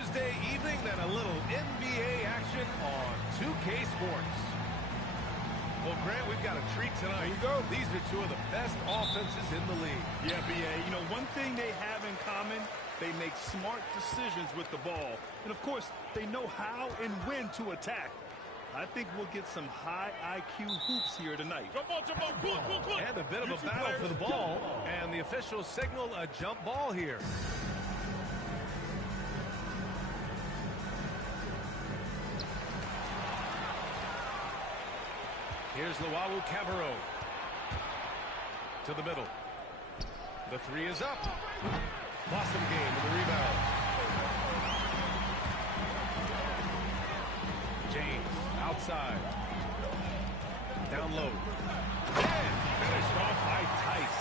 Tuesday evening, then a little NBA action on 2K Sports. Well, Grant, we've got a treat tonight. Here you go. These are two of the best offenses in the league. Yeah, BA. You know, one thing they have in common, they make smart decisions with the ball. And, of course, they know how and when to attack. I think we'll get some high IQ hoops here tonight. And a bit of a battle for the ball. And the officials signal a jump ball here. Here's Luau Cabarro. To the middle. The three is up. Blossom game with the rebound. James outside. Down low. And finished off by Tice.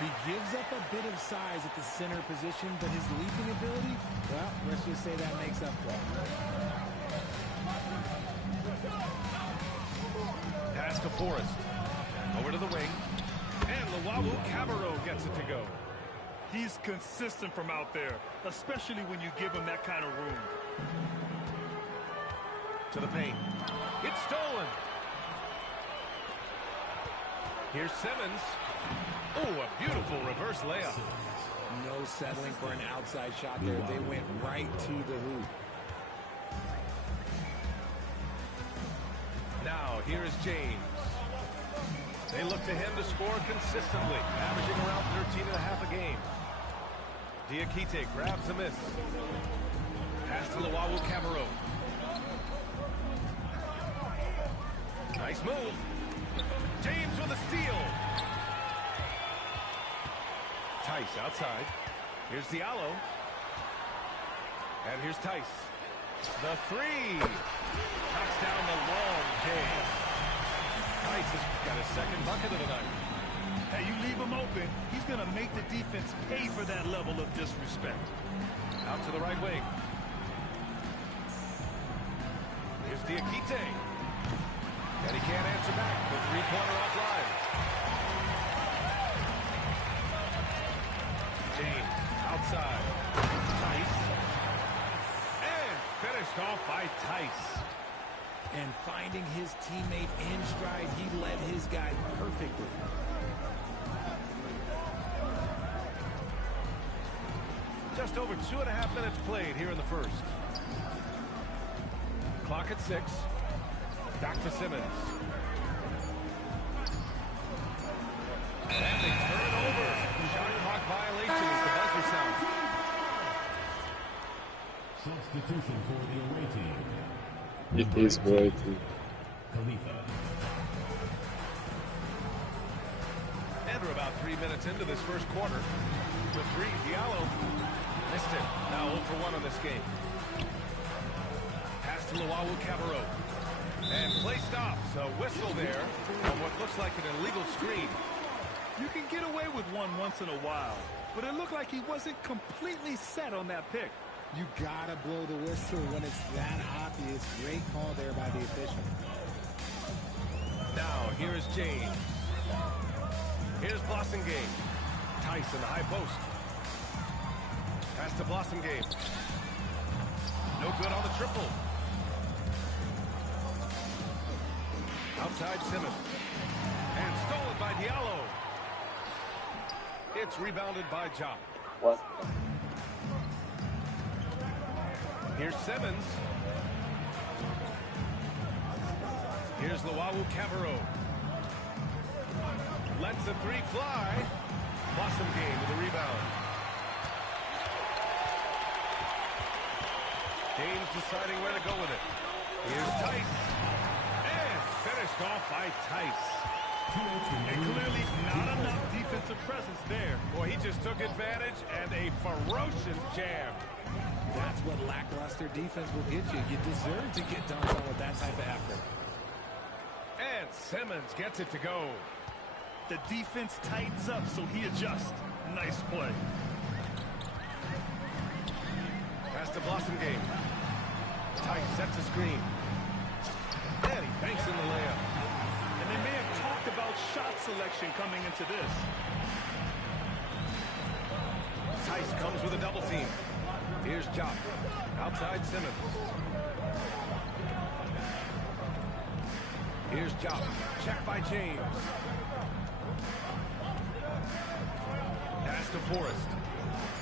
He gives up a bit of size at the center position, but his leaping ability, well, let's just say that makes up for it. Pass to Forrest. Over to the wing. And Luau Cabarro gets it to go. He's consistent from out there, especially when you give him that kind of room. To the paint. It's stolen. Here's Simmons. Oh, a beautiful reverse layup. No settling for an outside shot there. They went right to the hoop. Now, here is James. They look to him to score consistently, averaging around 13.5 a game. Diakite grabs a miss. Pass to Luau Cabarro. Nice move. James with a steal. Tice outside. Here's Diallo. And here's Tice. The three. Knocks down the long game. Tice has got his second bucket of the night. Hey, you leave him open, he's going to make the defense pay for that level of disrespect. Out to the right wing. Here's Diakite. And he can't answer back. The three-pointer offline. James outside. Tice. And finished off by Tice. And finding his teammate in stride, he led his guy perfectly. Just over 2.5 minutes played here in the first. Clock at 6. Back to Simmons. And they turn it over. Shot clock violation as the buzzer sounds. Substitution for the away team. It is away team. Khalifa. And we're about 3 minutes into this first quarter. The three, Diallo. Missed it. Now 0 for 1 on this game. Pass to Luau Cabarro. And play stops. A whistle there on what looks like an illegal screen. You can get away with one once in a while, but it looked like he wasn't completely set on that pick. You gotta blow the whistle when it's that obvious. Great call there by the official. Now, here is James. Here's Blossomgame. Tice in the high post. Pass to Blossomgame. No good on the triple. Outside Simmons. And stolen by Diallo. It's rebounded by Ja. What? Here's Simmons. Here's Luau Cabarro. Lets the three fly. Blossomgame with a rebound. James deciding where to go with it. Here's Tice. And finished off by Tice. And clearly not enough defensive presence there. Boy, he just took advantage and a ferocious jam. That's what lackluster defense will get you. You deserve to get dunked on with that type of effort. And Simmons gets it to go. The defense tightens up, so he adjusts. Nice play. Pass to Blossomgame. Tice sets a screen. And he banks in the layup. And they may have talked about shot selection coming into this. Tice comes with a double team. Here's Jock. Outside Simmons. Here's Jock. Check by James. Pass to Forrest.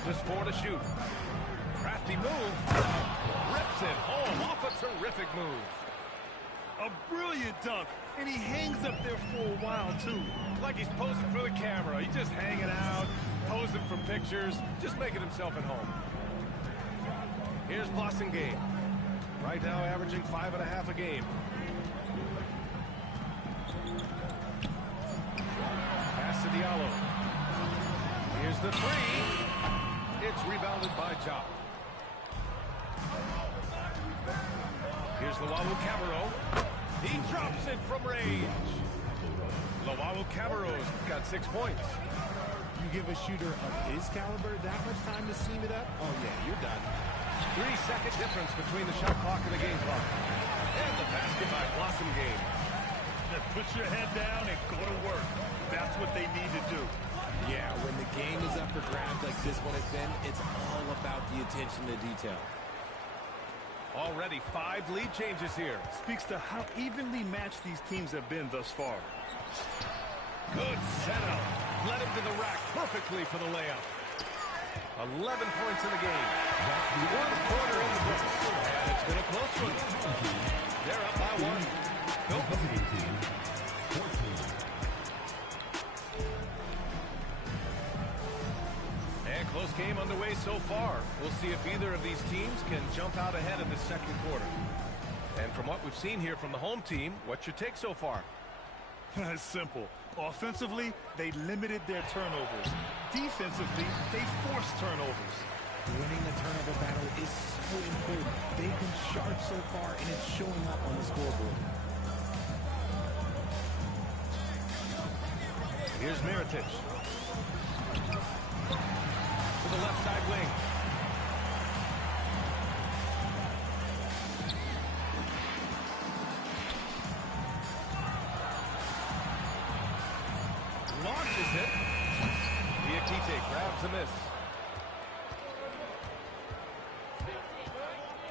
Just 4 to shoot. Crafty move. Rips it home off a terrific move. A brilliant dunk, and he hangs up there for a while, too. Like he's posing for the camera. He's just hanging out, posing for pictures, just making himself at home. Here's Baskonia. Right now averaging 5.5 a game. Pass to Diallo. Here's the three. It's rebounded by Jock. Here's Luwawu-Cabarrot. He drops it from range. Luwawu-Cabarrot's got 6 points. You give a shooter of his caliber that much time to seam it up? Oh, yeah, you're done. 3-second difference between the shot clock and the game clock. And the basket by Blossom Game. Just put your head down and go to work. That's what they need to do. Yeah, when the game is up for grabs like this one has been, it's all about the attention to detail. Already 5 lead changes here. Speaks to how evenly matched these teams have been thus far. Good setup. Led him to the rack perfectly for the layup. 11 points in the game. That's 1 quarter in the books. And it's been a close one. They're up by 1. Nope. And close game underway so far. We'll see if either of these teams can jump out ahead in the second quarter. And from what we've seen here from the home team, what's your take so far? It's simple. Offensively, they limited their turnovers. Defensively, they forced turnovers. Winning the turnover battle is so important. They've been sharp so far, and it's showing up on the scoreboard. Here's Mirotic. To the left side wing. Launches it. Diakite grabs the miss.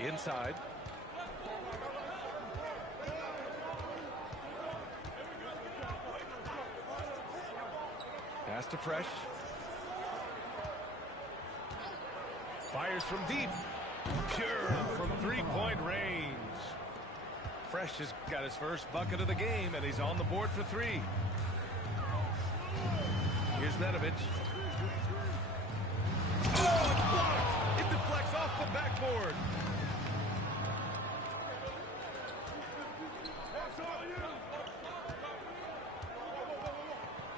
Inside. Pass to Fresh. Fires from deep. Pure from three-point range. Fresh has got his first bucket of the game, and he's on the board for 3. Here's Nedovic. Oh, it's blocked! It deflects off the backboard.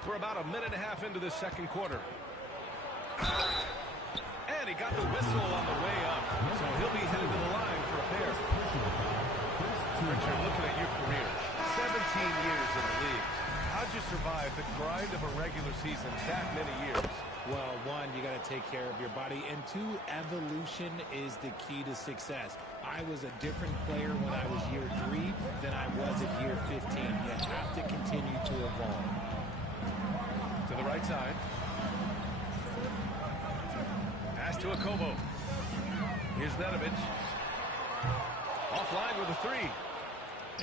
We're about a minute and a half into the second quarter. And he got the whistle on the way up. So he'll be headed to the line for a pair. Richard, looking at your career, 17 years in the league. How'd you survive the grind of a regular season that many years? Well, 1, you got to take care of your body, and 2, evolution is the key to success. I was a different player when I was year 3 than I was at year 15. You have to continue to evolve. To the right side. Pass to Akobo. Here's Nedovic. Offline with a 3.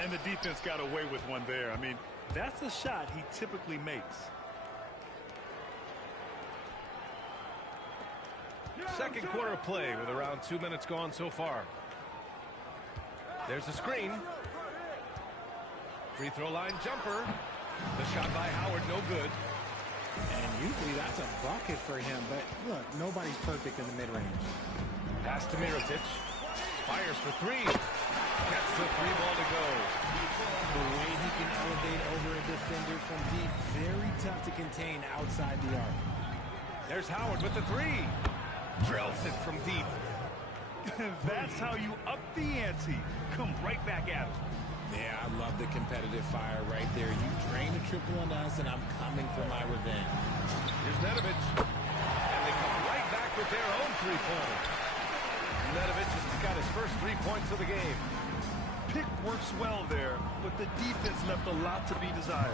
And the defense got away with one there. I mean, that's a shot he typically makes. Second quarter of play with around 2 minutes gone so far. There's the screen. Free throw line jumper. The shot by Howard, no good. And usually that's a bucket for him, but look, nobody's perfect in the mid-range. Pass to Mirotic. Fires for 3. Gets the 3-ball to go. The way he can elevate over a defender from deep, very tough to contain outside the arc. There's Howard with the 3. Drills it from deep. That's how you up the ante. Come right back at him. Yeah, I love the competitive fire right there. You drain a triple on us, and I'm coming for my revenge. Here's Nedovic. And they come right back with their own 3-pointer. Nedovic has got his first 3 points of the game. pick works well there, but the defense left a lot to be desired.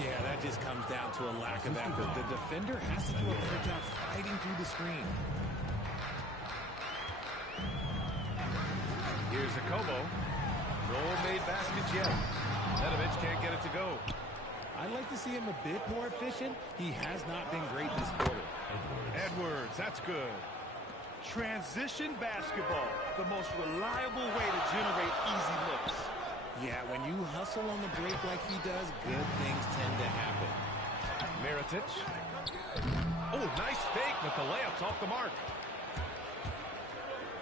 Yeah, that just comes down to a lack of effort. The defender has to do a better job fighting through the screen. Here's a Kobo. No made baskets yet. Nedovic can't get it to go. I'd like to see him a bit more efficient. He has not been great this quarter. Edwards, that's good. Transition basketball, the most reliable way to generate easy looks. Yeah, when you hustle on the break like he does, good things tend to happen. Mirotic. Oh, nice fake, but the layup's off the mark.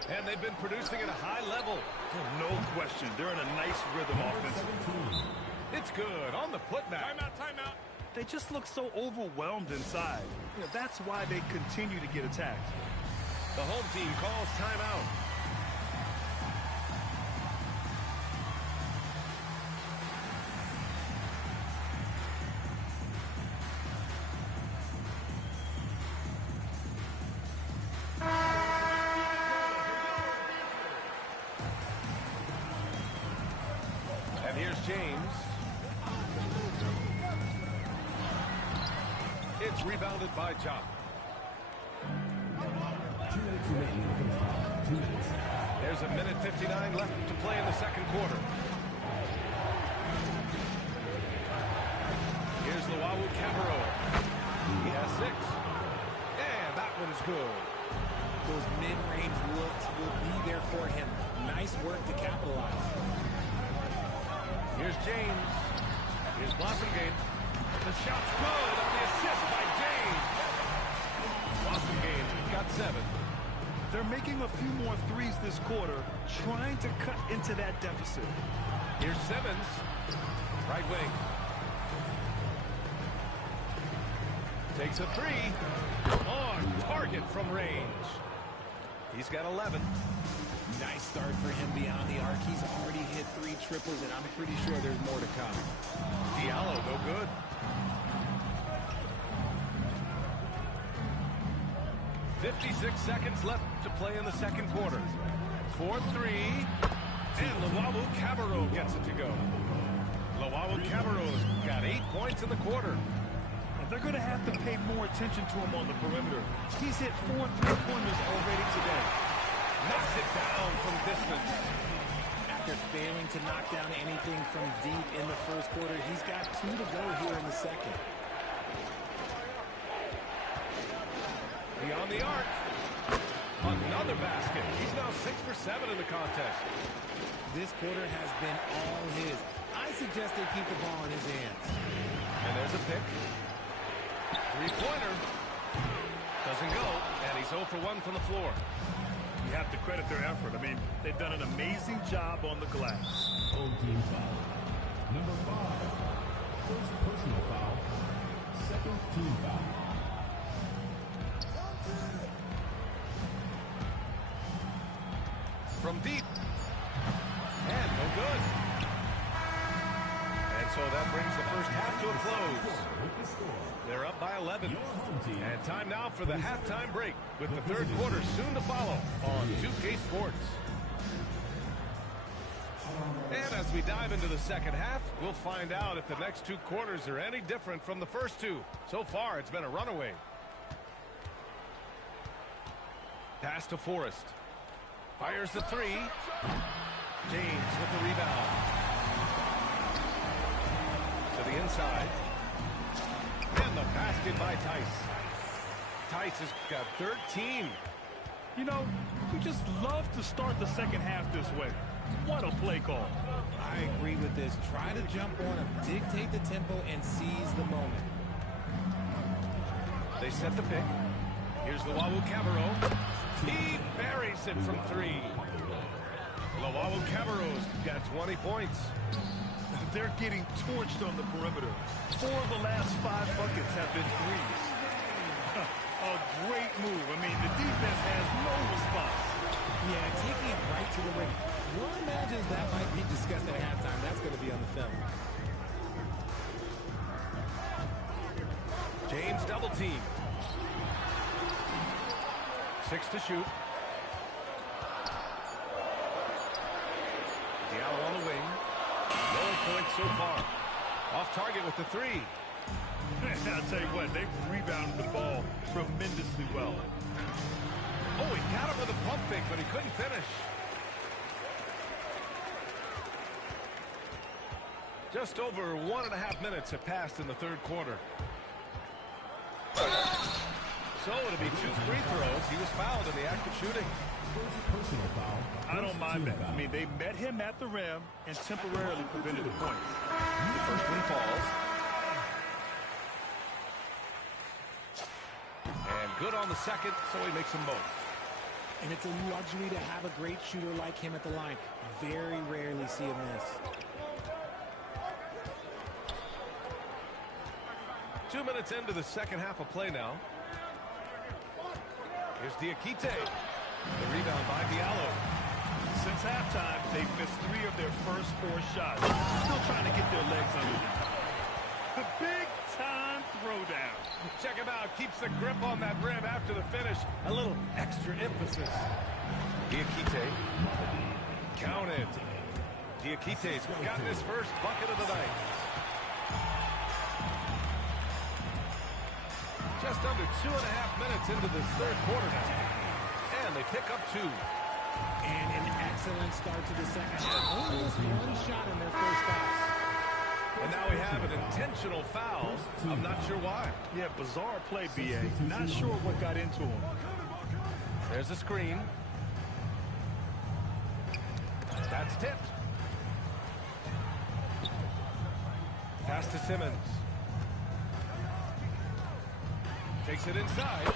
And they've been producing at a high level. Oh, no question. They're in a nice rhythm offensively. It's good on the putback. Timeout. They just look so overwhelmed inside. That's why they continue to get attacked. The home team calls timeout. And here's James. It's rebounded by Jock. 2 minutes remaining in the first half. 2 minutes. There's a minute 59 left to play in the second quarter. Here's Luau Cabarro. He has 6. And that one's good. Those mid-range looks will be there for him. Nice work to capitalize. Here's James. Here's Blossomgame. The shot's good on the assist by James. Blossomgame got 7. They're making a few more threes this quarter, trying to cut into that deficit. Here's Simmons. Right wing. Takes a 3. On target from range. He's got 11. Nice start for him beyond the arc. He's already hit 3 triples, and I'm pretty sure there's more to come. Diallo, no good. "56 seconds left to play in the second quarter. 4-3. And Luau Cabarro gets it to go. Luau Cabarro's got 8 points in the quarter. They're going to have to pay more attention to him on the perimeter. He's hit 4 3-pointers already today. Knocks it down from distance. After failing to knock down anything from deep in the first quarter, he's got 2 to go here in the second. Beyond the arc. Another basket. He's now 6 for 7 in the contest. This quarter has been all his. I suggest they keep the ball in his hands. And there's a pick. 3-pointer. Doesn't go. And he's 0 for 1 from the floor. You have to credit their effort. I mean, they've done an amazing job on the glass. Home team foul. Number 5. First personal foul. Second team foul. From deep. And no good. And so that brings the first half to a close. They're up by 11. And time now for the halftime break, with the third quarter soon to follow on 2K Sports. And as we dive into the second half, we'll find out if the next 2 quarters are any different from the first 2. So far, it's been a runaway. Pass to Forrest. Fires the 3. James with the rebound. To the inside. And the basket by Tice. Tice has got 13. You know, we just love to start the second half this way. What a play call. I agree with this. Try to jump on him, dictate the tempo, and seize the moment. They set the pick. Here's Luau Cabarro. He buries it from 3. Luau Cabarro's got 20 points. They're getting torched on the perimeter. 4 of the last 5 buckets have been threes. A great move. I mean, the defense has no response. Yeah, taking it right to the ring. One imagines that might be discussed at halftime. That's going to be on the film. James double team. 6 to shoot. Diallo on the wing. points so far. Off target with the three. I'll tell you what, they rebounded the ball tremendously well. Oh, he got him with a pump fake, but he couldn't finish. Just over 1.5 minutes have passed in the third quarter. So it'll be 2 free throws. He was fouled in the act of shooting. Personal foul. I don't mind that. I mean, they met him at the rim and temporarily prevented the points. The first one falls. And good on the second, so he makes them both. And it's a luxury to have a great shooter like him at the line. Very rarely see him miss. 2 minutes into the second half of play now. Here's Diakite. The rebound by Diallo. Since halftime, they've missed 3 of their first 4 shots. Still trying to get their legs under them. A big-time throwdown. Check him out. Keeps the grip on that rim after the finish. A little extra emphasis. Diakite. Counted. Diakite's gotten his first bucket of the night. Just under 2.5 minutes into this third quarter now. And they pick up 2. And an excellent start to the second half. Only this one shot in their first half. And now we have an intentional foul. I'm not sure why. Yeah, bizarre play, B.A. Not sure what got into him. There's a screen. That's tipped. Pass to Simmons. Takes it inside.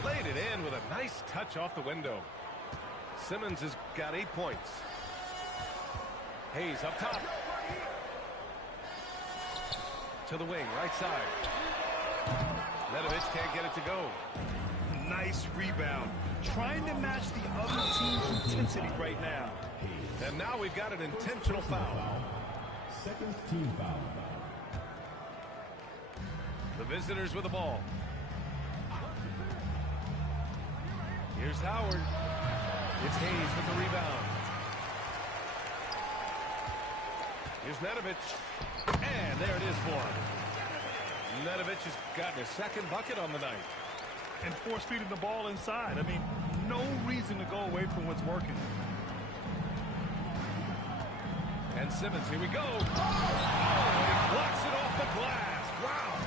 Slayed it in with a nice touch off the window. Simmons has got 8 points. Hayes up top. To the wing, right side. Nedovic can't get it to go. Nice rebound. Trying to match the other team's intensity right now. And now we've got an intentional foul. Second team foul. The visitors with the ball. Here's Howard. It's Hayes with the rebound. Here's Nedovic. And there it is for him. Nedovic has gotten his second bucket on the night. And force-feeding the ball inside. I mean, no reason to go away from what's working. And Simmons, here we go. Oh, he blocks it off the glass. Wow.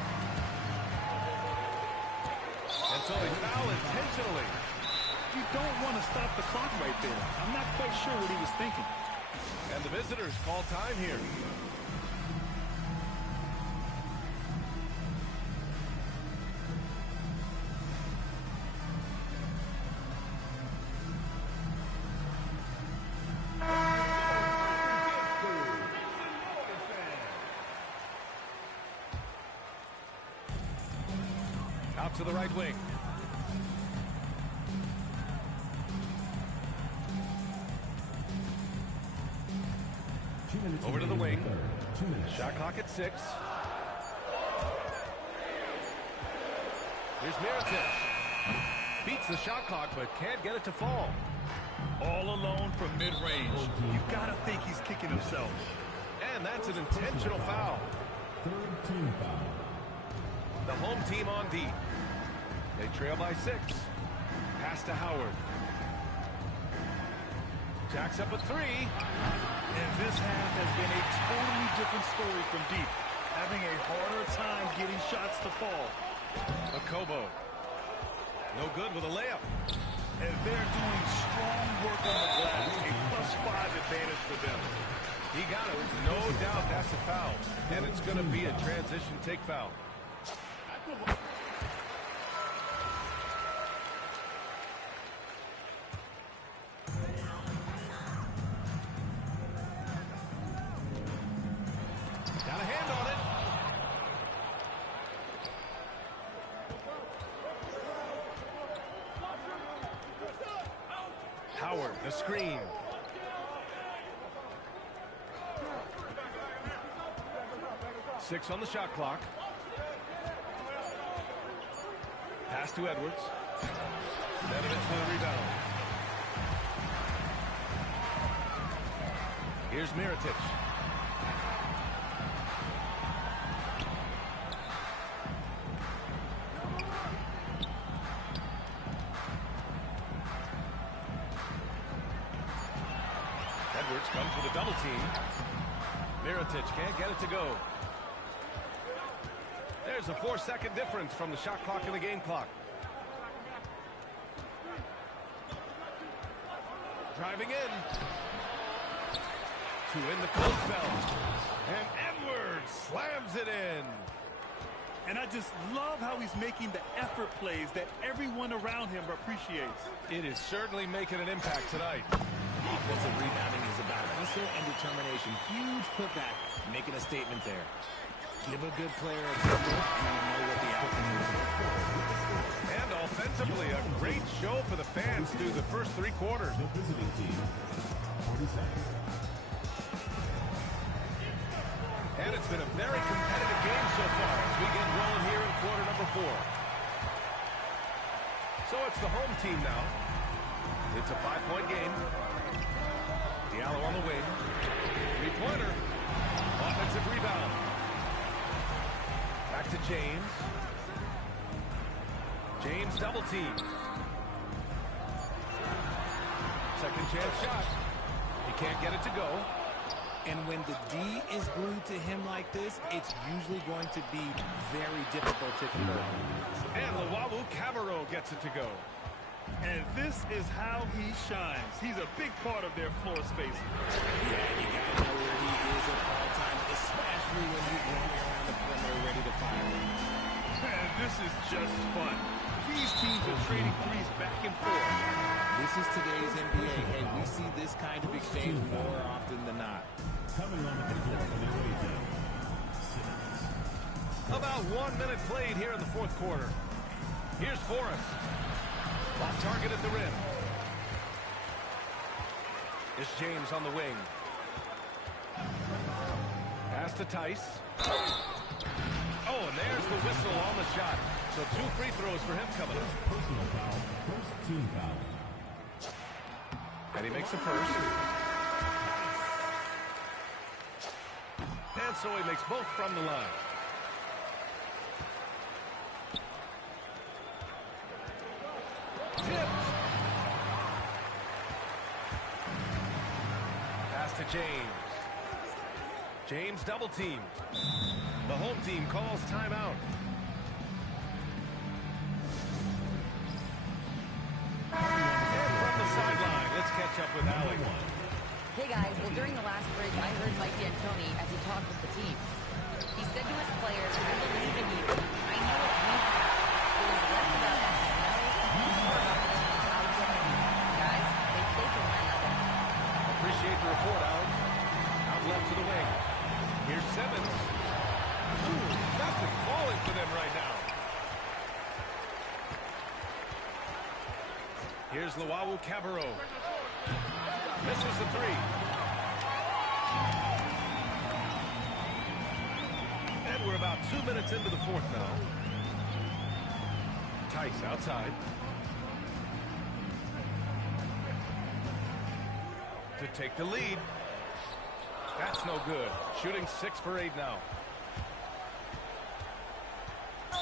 And so they foul intentionally. You don't want to stop the clock right there. I'm not quite sure what he was thinking. And the visitors call time here. Out to the right wing. Over to the wing. Shot clock at 6. Here's Mirotic. Beats the shot clock, but can't get it to fall. All alone from mid-range. You've got to think he's kicking himself. And that's an intentional foul. Third team foul. The home team on D. They trail by 6. Pass to Howard. Jacks up a 3. And this half has been a totally different story from deep. Having a harder time getting shots to fall. Akobo. No good with a layup. And they're doing strong work on the glass. A +5 advantage for them. He got it. No doubt that's a foul. And it's going to be a transition take foul. Got a hand on it. Howard, the screen. Six on the shot clock. Pass to Edwards. Nedovic for the rebound. Here's Mirotic. comes with a double team. Mirotic can't get it to go. There's a 4-second difference from the shot clock and the game clock. Driving in. To win the cold spell. And Edwards slams it in. And I just love how he's making the effort plays that everyone around him appreciates. It is certainly making an impact tonight. Offensive rebounding is about hustle and determination. Huge putback, making a statement there. Give a good player a good look, and you know what the outcome will be. And offensively, a great show for the fans through the first 3 quarters. The visiting team, 40 seconds. And it's been a very competitive game so far as we get rolling here in quarter number 4. So it's the home team now. It's a 5-point game. Diallo on the wing. 3-pointer. Offensive rebound. Back to James. James double team. Second chance shot. He can't get it to go. And when the D is glued to him like this, it's usually going to be very difficult to convert. And Luwawu Cabarro gets it to go. And this is how he shines. He's a big part of their floor spacing. Yeah, you got to know where he is at all times, especially when he's running around the perimeter ready to fire. Man, this is just fun. These teams are trading threes back and forth. This is today's NBA. Hey, we see this kind of exchange more often than not. Coming on the floor for the away team, About 1 minute played here in the 4th quarter. Here's Forrest. Off target at the rim. It's James on the wing. Pass to Tice. Oh, and there's the whistle on the shot. So 2 free throws for him coming up. personal foul, first team foul. And he makes a first. And so he makes both from the line. Tipped. Pass to James. James double teamed. The home team calls timeout. And from the sideline, let's catch up with Alec. Hey guys, well during the last break I heard Mike D'Antoni as he talked with the team. He said to his players, I believe in you. I know what we have. It was less about ourselves and more about the team's identity. Guys, they play for one another. Appreciate the report, Alec. Out left to the wing. Here's Simmons. Ooh, nothing falling for them right now. Here's Luwawu Cabarro. Misses the 3. And we're about 2 minutes into the 4th now. Tice outside. To take the lead. That's no good. Shooting 6 for 8 now.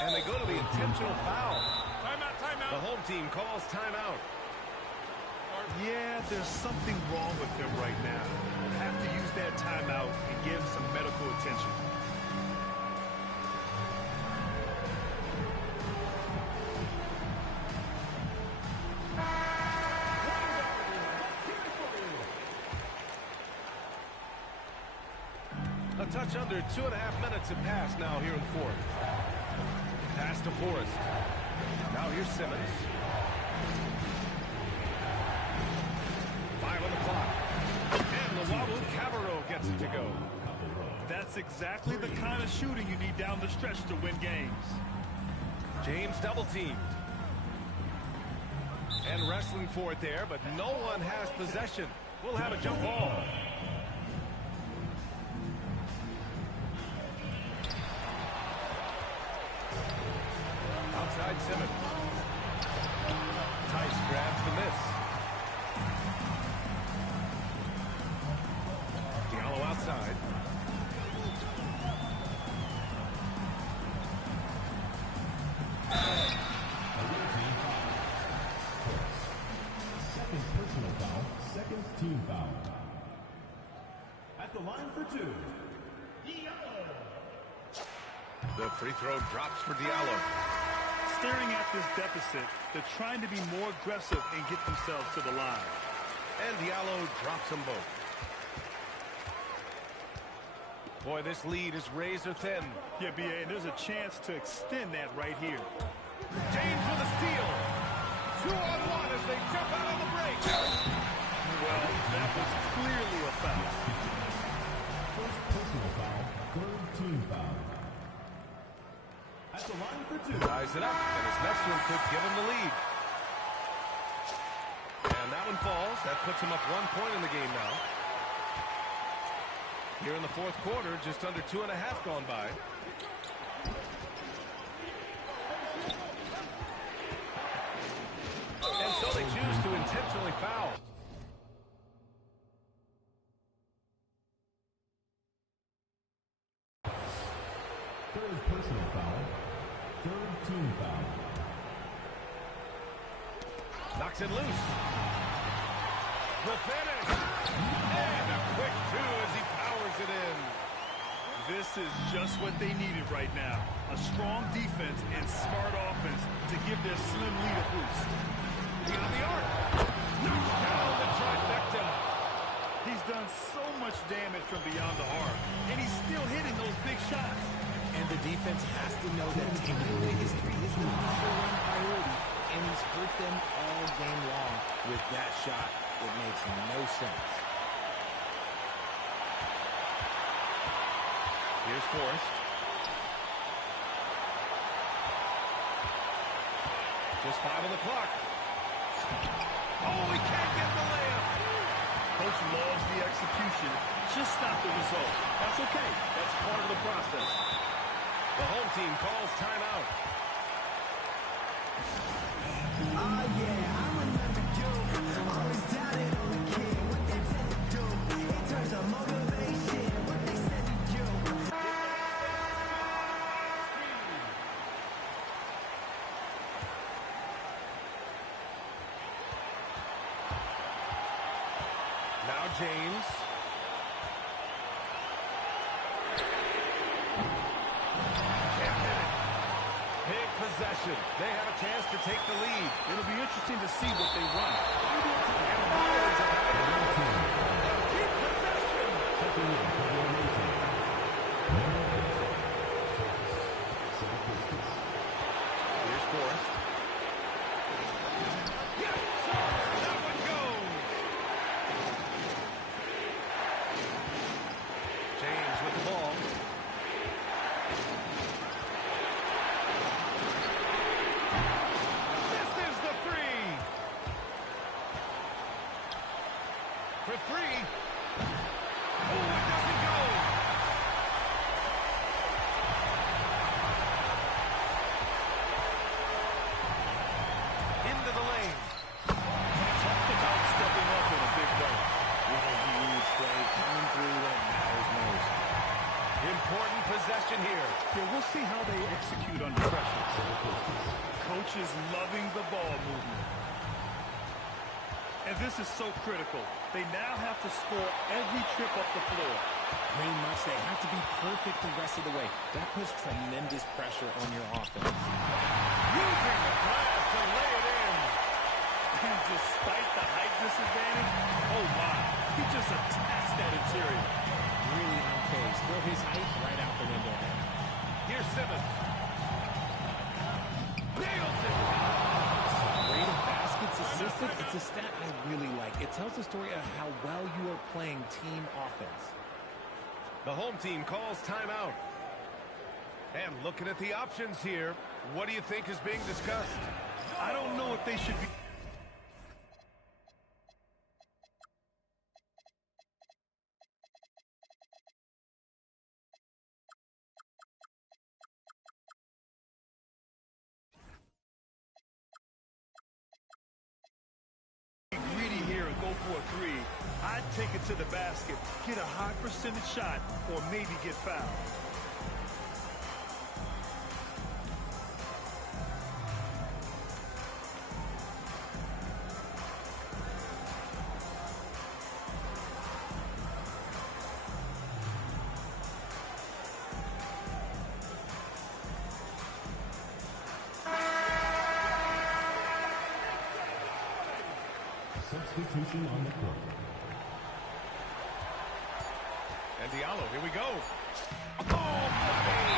And they go to the intentional foul. Timeout, timeout. The home team calls timeout. Yeah, there's something wrong with him right now. Have to use that timeout and give him some medical attention. A touch under 2.5 minutes have passed now here in the 4th. Pass to Forrest. Now here's Simmons. 5 on the clock. And Luwawu Cabarro gets it to go. That's exactly the kind of shooting you need down the stretch to win games. James double teamed. And wrestling for it there, but no one has possession. We'll have a jump ball. Outside Simmons. Tice grabs the miss. Diallo outside. Second personal foul, second team foul. for two. The free throw drops for Diallo. Staring at this deficit, they're trying to be more aggressive and get themselves to the line. And Diallo drops them both. Boy, this lead is razor thin. Yeah, B.A., and there's a chance to extend that right here. James with a steal. 2-on-1 as they jump out on the break. Well, that was clearly a foul. First personal foul, third team foul. At the line for two. Ties it up, and his next one could give him the lead. And that one falls. That puts him up 1 point in the game now. Here in the fourth quarter, just under 2.5 gone by. And so they choose to intentionally foul. Third personal foul, third team foul. Knocks it loose. The finish. And a quick two as he powers it in. This is just what they needed right now. A strong defense and smart offense to give their slim lead a boost. Beyond the arc. Knocks down the trifecta. He's done so much damage from beyond the arc, and he's still hitting those big shots. And the defense has to know that taking away his three is the #1 priority, and he's hurt them all game long with that shot. It makes no sense. Here's Forrest. Just 5 on the clock. Oh, he can't get the layup. Coach loves the execution. Just stop the result. That's okay. That's part of the process. The home team calls timeout. Now James. Can't hit it. Big possession. They have a chance to take the lead. It'll be interesting to see what they run. And Myers about to keep possession. Checking in for the away team. Number 8, Zach Bustos. Here's Forrest. Yes, sir. That one goes. James with the ball. This is the three. For three. Oh, it doesn't go. Into the lane. Talk about stepping up in a big way. What a huge play coming through when it matters most. Important possession here. Yeah, we'll see how they execute under pressure. Coach is loving the ball movement. And this is so critical. They now have to score every trip up the floor. Pretty much, they have to be perfect the rest of the way. That puts tremendous pressure on your offense. Using the glass to lay it in. And despite the height disadvantage, oh my, he just attacks that interior. Really unfazed. Throw his height right out the window there. Here's Simmons. Nails it. Rate of baskets assisted, it's a stat I really like. It tells the story of how well you are playing team offense. The home team calls timeout. And looking at the options here, what do you think is being discussed? I don't know if they should be... greedy here and go for a three. I'd take it to the basket, get a high percentage shot, or maybe get fouled. Substitution on the court. And Diallo, here we go. Oh, money!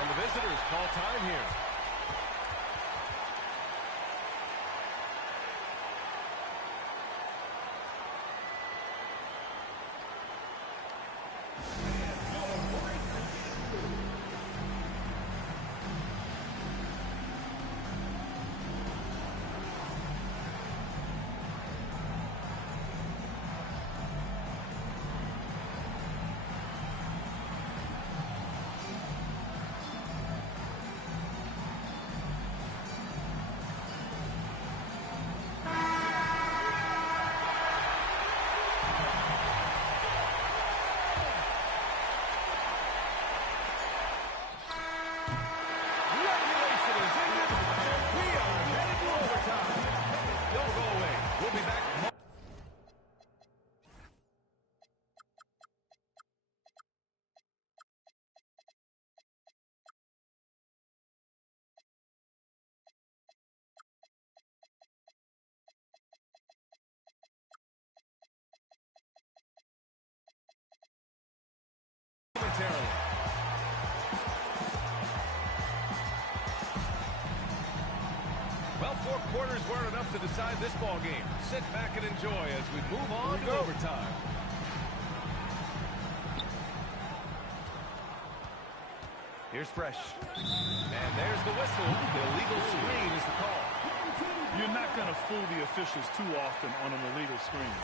And the visitors call time here. Well, 4 quarters weren't enough to decide this ball game. Sit back and enjoy as we move on to overtime. Here's Fresh. And there's the whistle. The illegal screen is the call. You're not going to fool the officials too often on an illegal screen.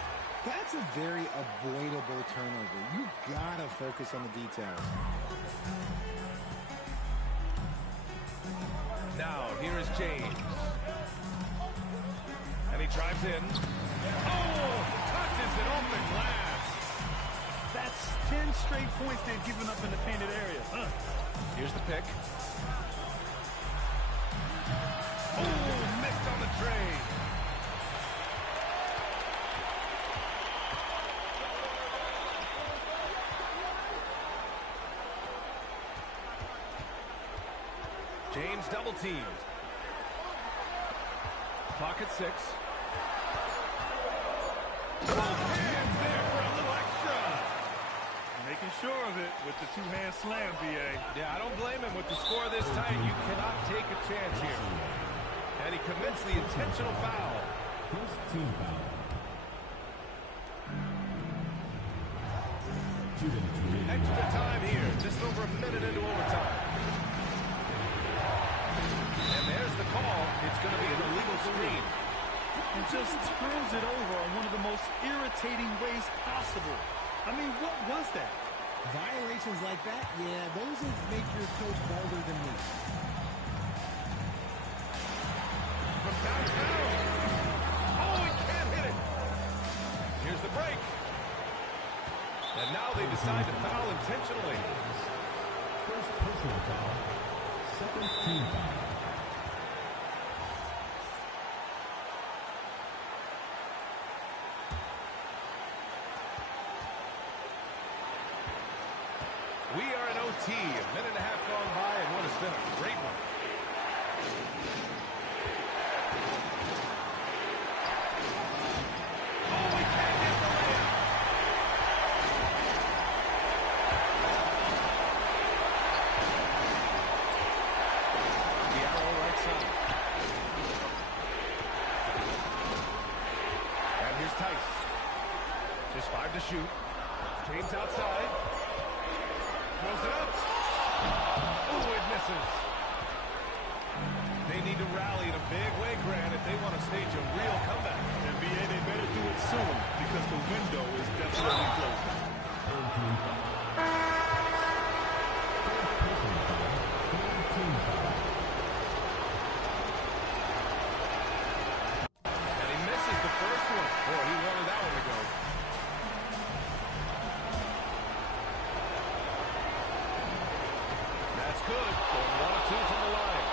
That's a very avoidable turnover. You gotta focus on the details. Now, here is James. And he drives in. Oh, touches it off the glass. That's 10 straight points they've given up in the painted area. Here's the pick. Oh, missed on the trade. James double teamed. Clock at 6. Both hands there for a little extra. Making sure of it with the two-hand slam, B.A. Yeah, I don't blame him with the score this tight. You cannot take a chance here. And he commits the intentional foul. First team foul. 2 minutes remaining. Extra time here, just over a minute into overtime. And there's the call. It's going to be an illegal screen. And just turns it over on one of the most irritating ways possible. I mean, what was that? Violations like that, yeah, those will make your coach bolder than me. From downtown. Oh, he can't hit it. Here's the break. And now they decide to foul intentionally. First personal foul. Second team foul. We are in OT, a minute and a half gone by, and what has been a great one. Oh, we can't get the layup. Diallo right side. And here's Tice. Just 5 to shoot. James outside. Throws it up. Oh, it misses. They need to rally in a big way, Grant, if they want to stage a real comeback. NBA, they better do it soon because the window is definitely closing. Third team foul. Third personal foul. Third team foul. And he misses the first one. Boy, he wanted that one to go. That's good. Going 1 of 2 from the line.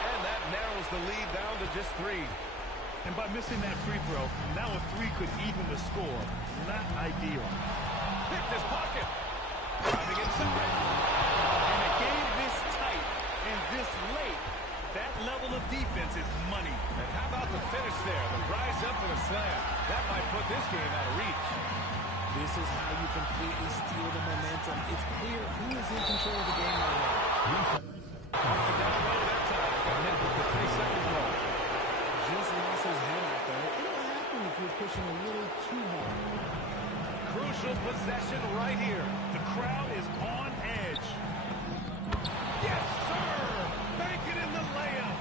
And that narrows the lead down to just 3. And by missing that free throw, now a 3 could even the score. Not ideal. Picked his pocket. Driving inside. In a game this tight and this late, that level of defense is money. And how about the finish? finish there. The rise up for the slam. That might put this game out of reach. This is how you completely steal the momentum. It's clear who is in control of the game right now. Down low that time. Got hit with the 3-second roll. Just lost his head out there. It'll happen if you're pushing a little too hard. Crucial possession right here. The crowd is on edge. Yes, sir! Bank it in the layup.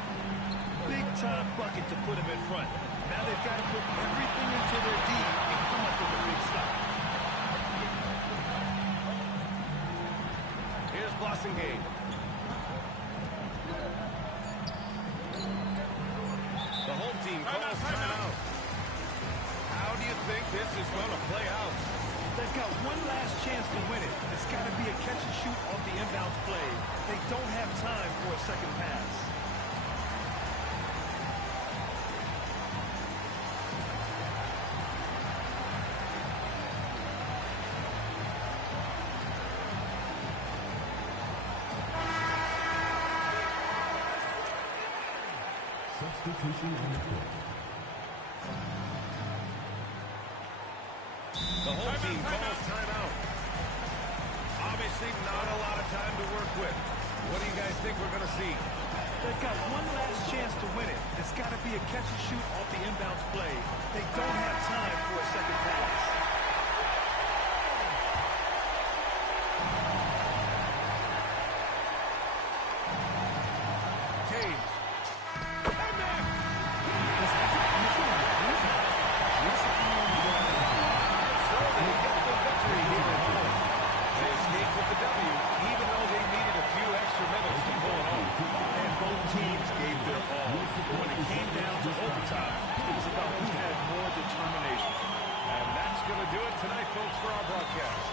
Big time bucket to put him in front. Now they've got to put everything into their D and come up with a big stop. Here's Baskonia. The home team calls timeout. How do you think this is going to play out? They've got one last chance to win it. It's got to be a catch and shoot off the inbounds play. They don't have time for a second pass. Substitution on the court. The whole team calls timeout. Obviously not a lot of time to work with. What do you guys think we're going to see? They've got one last chance to win it. It's got to be a catch and shoot off the inbounds play. They don't have time for a second pass. James. Tonight, folks, for our broadcast.